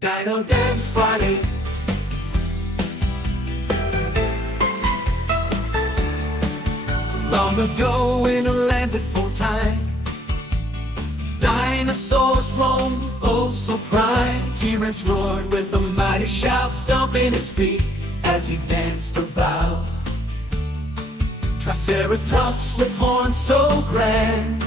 Dino Dance Party. Long ago in a land before time, dinosaurs roamed, oh so prime. T-Rex roared with a mighty shout, stomping his feet as he danced about. Triceratops with horns so grand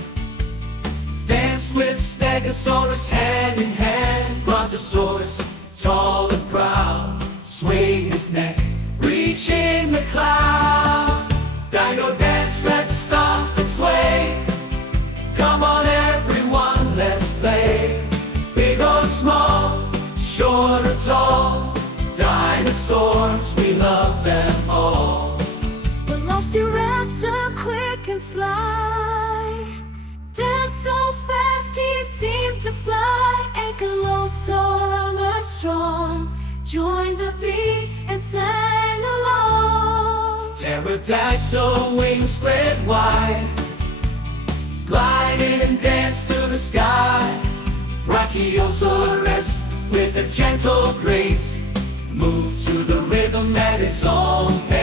danced with Stegosaurus hand in hand. Brontosaurus, tall and proud, swayed his neck, reaching the cloud. Dino dance, let's stomp and sway. Come on everyone, let's play. Big or small, short or tall, dinosaurs, we love them all. Velociraptor, quick and sly, dance so fast he seemed to fly. Ankylosaur, much strong, joined the beat and sang along. Pterodactyl, wings spread wide, glided and danced through the sky. Brachiosaurus, with a gentle grace, moved to the rhythm at his own pace.